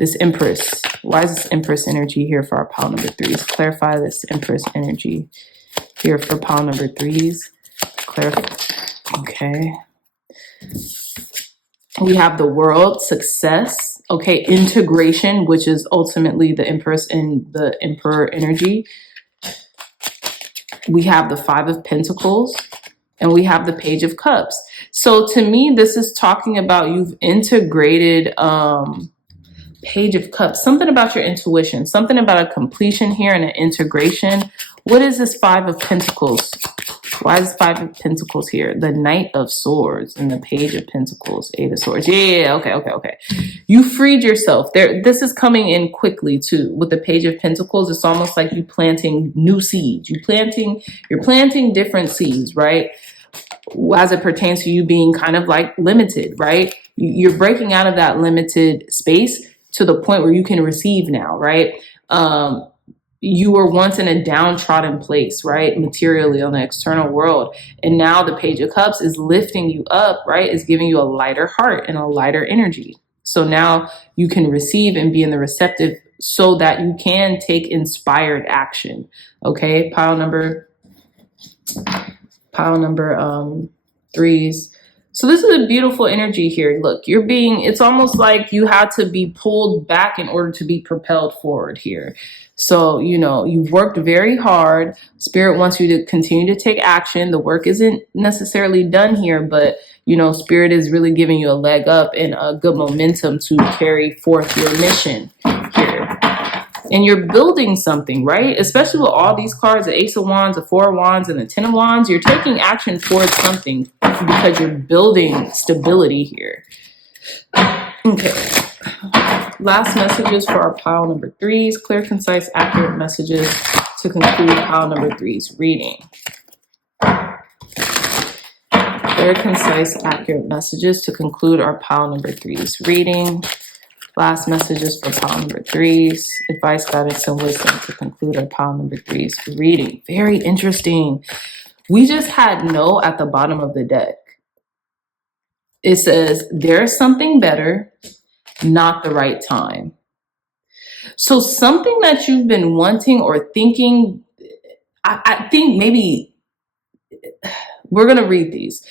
this Empress. Why is this Empress energy here for our pile number 3s? Clarify this Empress energy here for pile number 3s. Clarify. Okay. We have the World, success. Okay, integration, which is ultimately the Empress and the Emperor energy. We have the Five of Pentacles, and we have the Page of Cups. So to me, this is talking about you've integrated Page of Cups, something about your intuition, something about a completion here and an integration. What is this Five of Pentacles? Why is Five of Pentacles here? The Knight of Swords and the Page of Pentacles, Eight of Swords. Yeah, okay. You freed yourself. This is coming in quickly too. With the Page of Pentacles, it's almost like you planting new seeds. You're planting different seeds, right? As it pertains to you being kind of like limited, right? You're breaking out of that limited space to the point where you can receive now, right? You were once in a downtrodden place, right? Materially on the external world. And now the Page of Cups is lifting you up, right? It's giving you a lighter heart and a lighter energy. So now you can receive and be in the receptive so that you can take inspired action. Okay, pile number 3s. So this is a beautiful energy here. Look, it's almost like you had to be pulled back in order to be propelled forward here. So, you've worked very hard. Spirit wants you to continue to take action. The work isn't necessarily done here, but, Spirit is really giving you a leg up and a good momentum to carry forth your mission here. And you're building something, right? Especially with all these cards, the Ace of Wands, the Four of Wands, and the Ten of Wands, you're taking action towards something because you're building stability here. Okay. Last messages for our pile number 3s. Clear, concise, accurate messages to conclude pile number 3's reading. Clear, concise, accurate messages to conclude our pile number 3's reading. Last messages for pile number 3s. Advice, guidance, and wisdom to conclude our pile number 3's reading. Very interesting. We just had no at the bottom of the deck. It says, there's something better, not the right time. So something that you've been wanting or thinking, I think maybe we're going to read these.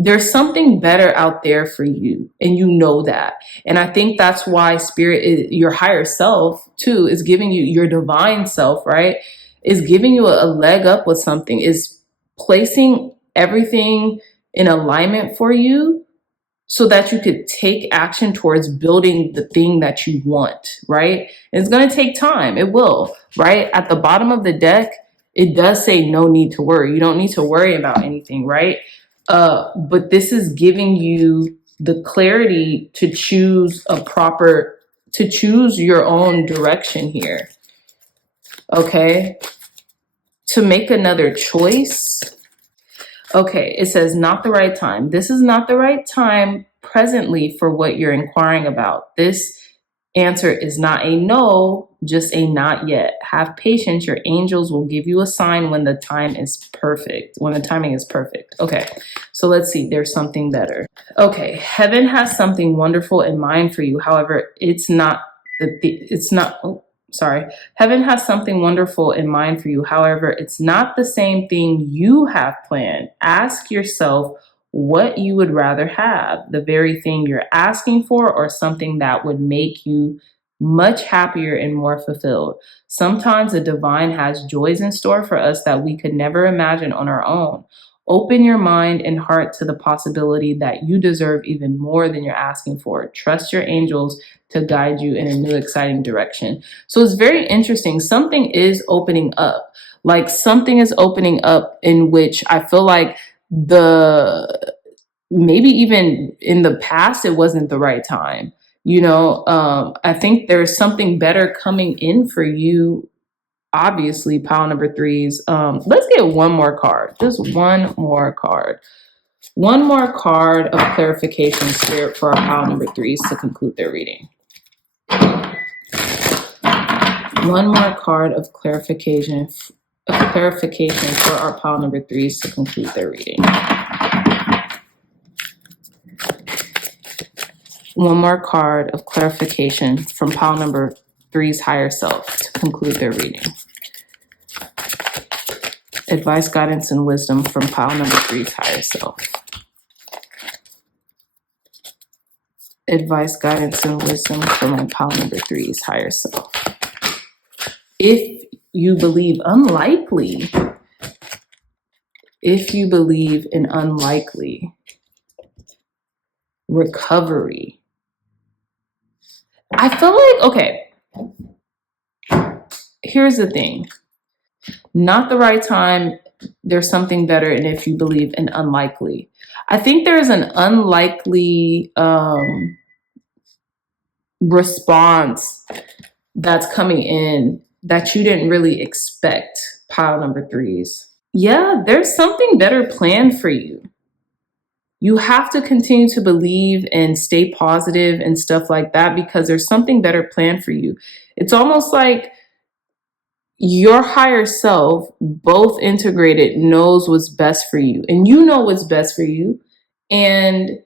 there's something better out there for you, and you know that. And I think that's why spirit is, your higher self too, is giving you, your divine self, right, is giving you a leg up with something, is placing everything in alignment for you so that you could take action towards building the thing that you want, right? And it's going to take time. It will, right? At the bottom of the deck, it does say no need to worry. You don't need to worry about anything, right? But this is giving you the clarity to choose to choose your own direction here, okay? To make another choice. Okay, it says not the right time. This is not the right time presently for what you're inquiring about. This answer is not a no, just a not yet. Have patience. Your angels will give you a sign when the time is perfect, when the timing is perfect. Okay, so let's see. There's something better. Okay, heaven has something wonderful in mind for you. However, Heaven has something wonderful in mind for you. However, it's not the same thing you have planned. Ask yourself what you would rather have, the very thing you're asking for, or something that would make you much happier and more fulfilled. Sometimes the divine has joys in store for us that we could never imagine on our own. Open your mind and heart to the possibility that you deserve even more than you're asking for. Trust your angels to guide you in a new, exciting direction. So it's very interesting. Something is opening up. Like something is opening up in which I feel like maybe even in the past, it wasn't the right time. I think there's something better coming in for you. Obviously, pile number threes. Let's get one more card. Just one more card. One more card of clarification, spirit, for our pile number threes to conclude their reading. One more card of clarification for our pile number threes to conclude their reading. One more card of clarification from pile number three's higher self to conclude their reading. Advice, guidance, and wisdom from pile number three's higher self. Advice, guidance, and wisdom from my pile number three's higher self. If you believe in unlikely recovery, I feel like, okay, here's the thing. Not the right time, there's something better, and if you believe in unlikely. I think there's an unlikely response that's coming in that you didn't really expect, pile number threes. Yeah, there's something better planned for you. You have to continue to believe and stay positive and stuff like that, because there's something better planned for you. It's almost like your higher self, both integrated, knows what's best for you, and you know what's best for you. And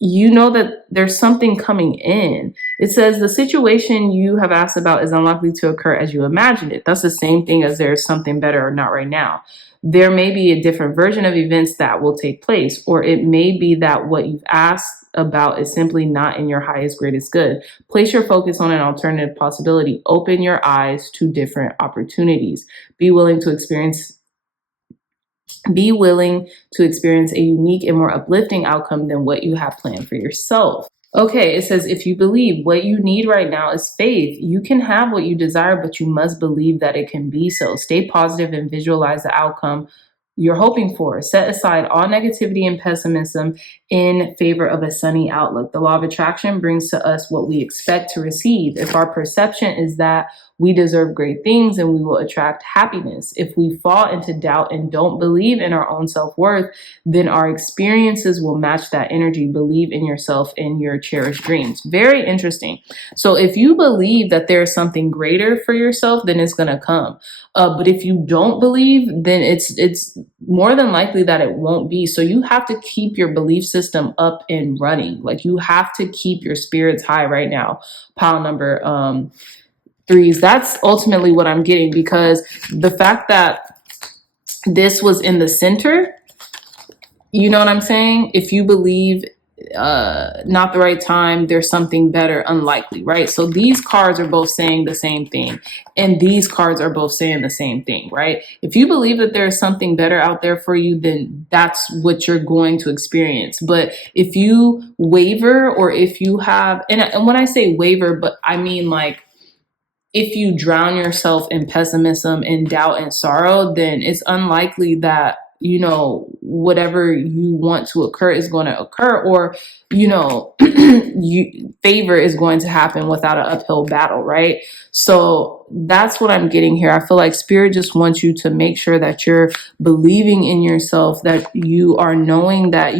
you know that there's something coming in. It says the situation you have asked about is unlikely to occur as you imagined it. That's the same thing as there's something better or not right now. There may be a different version of events that will take place, or it may be that what you've asked about is simply not in your highest, greatest good. Place your focus on an alternative possibility. Open your eyes to different opportunities. Be willing to experience a unique and more uplifting outcome than what you have planned for yourself. Okay, it says, if you believe what you need right now is faith, you can have what you desire, but you must believe that it can be so. Stay positive and visualize the outcome you're hoping for. Set aside all negativity and pessimism in favor of a sunny outlook. The law of attraction brings to us what we expect to receive. If our perception is that we deserve great things, and we will attract happiness. If we fall into doubt and don't believe in our own self-worth, then our experiences will match that energy. Believe in yourself and your cherished dreams. Very interesting. So if you believe that there's something greater for yourself, then it's going to come. But if you don't believe, then it's more than likely that it won't be. So you have to keep your belief system up and running. Like, you have to keep your spirits high right now. Pile number threes. That's ultimately what I'm getting, because the fact that this was in the center, You know what I'm saying? If you believe not the right time, there's something better, unlikely, right? So these cards are both saying the same thing, and these cards are both saying the same thing, right? If you believe that there's something better out there for you, then that's what you're going to experience. But if you waver, or if you have, and when I say waver, but I mean like, if you drown yourself in pessimism and doubt and sorrow, then it's unlikely that, you know, whatever you want to occur is going to occur, or, you know, favor is going to happen without an uphill battle, right? So that's what I'm getting here. I feel like spirit just wants you to make sure that you're believing in yourself, that you are knowing that,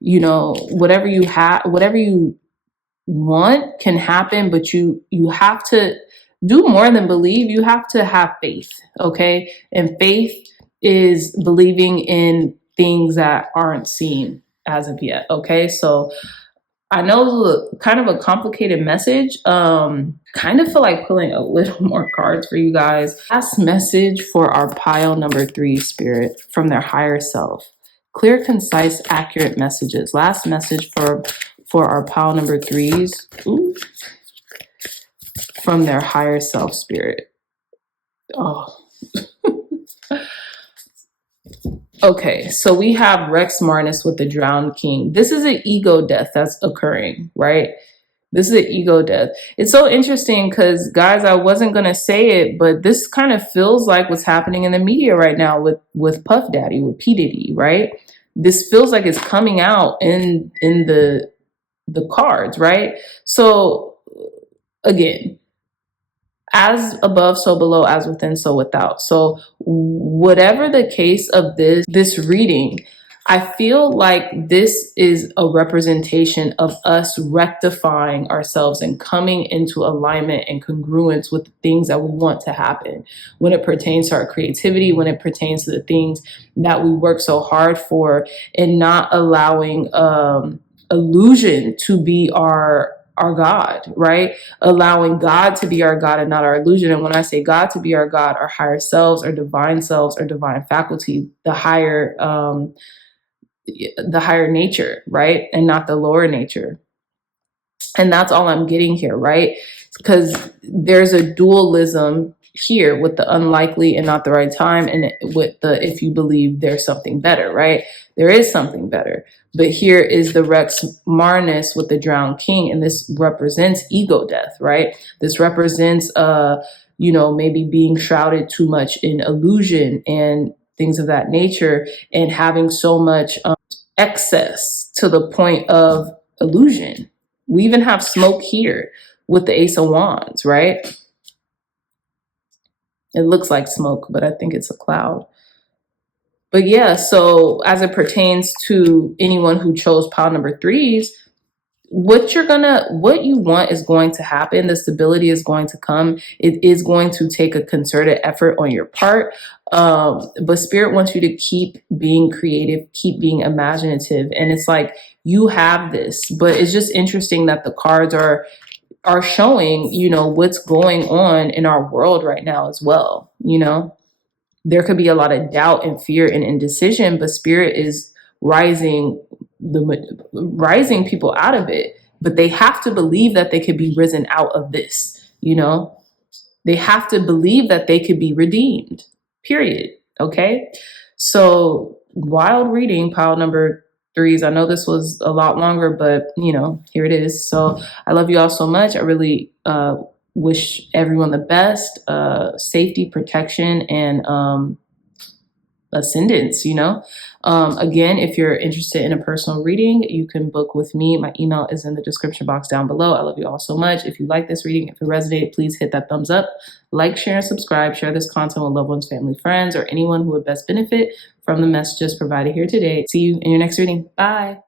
whatever you have, whatever you want can happen, but you have to do more than believe. You have to have faith, okay? And faith is believing in things that aren't seen as of yet, okay? So I know it's kind of a complicated message. Kind of feel like pulling a little more cards for you guys. Last message for our pile number 3, spirit, from their higher self. Clear, concise, accurate messages. Last message for our pile number 3s. Ooh. From their higher self, spirit. Oh. Okay, so we have Rex Marnus with the Drowned King. This is an ego death that's occurring, right? This is an ego death. It's so interesting because, guys, I wasn't going to say it, but this kind of feels like what's happening in the media right now with Puff Daddy, with P. Diddy, right? This feels like it's coming out in the cards, right? So, again, as above, so below, as within, so without. So whatever the case of this reading, I feel like this is a representation of us rectifying ourselves and coming into alignment and congruence with the things that we want to happen when it pertains to our creativity, when it pertains to the things that we work so hard for, and not allowing illusion to be our God, right? Allowing God to be our God and not our illusion. And when I say God to be our God, our higher selves, our divine faculty, the higher nature, right? And not the lower nature. And that's all I'm getting here, right? Because there's a dualism here with the unlikely and not the right time, and with the if you believe there's something better, right? There is something better. But here is the Rex Marnus with the Drowned King, and this represents ego death, right? This represents, maybe being shrouded too much in illusion and things of that nature, and having so much excess to the point of illusion. We even have smoke here with the Ace of Wands, right? It looks like smoke, but I think it's a cloud. But yeah, so as it pertains to anyone who chose pile number 3s, what you want is going to happen. The stability is going to come. It is going to take a concerted effort on your part. But spirit wants you to keep being creative, keep being imaginative. And it's like, you have this, but it's just interesting that the cards are showing, what's going on in our world right now as well. There could be a lot of doubt and fear and indecision, but spirit is rising people out of it. But they have to believe that they could be risen out of this. They have to believe that they could be redeemed, period. Okay. So wild reading, pile number 3s. I know this was a lot longer, but here it is. So I love you all so much. I really wish everyone the best, safety, protection, and ascendance. Again, if you're interested in a personal reading, you can book with me. My email is in the description box down below. I love you all so much. If you like this reading, if it resonated, please hit that thumbs up, like, share, and subscribe. Share this content with loved ones, family, friends, or anyone who would best benefit from the messages provided here today. See you in your next reading. Bye.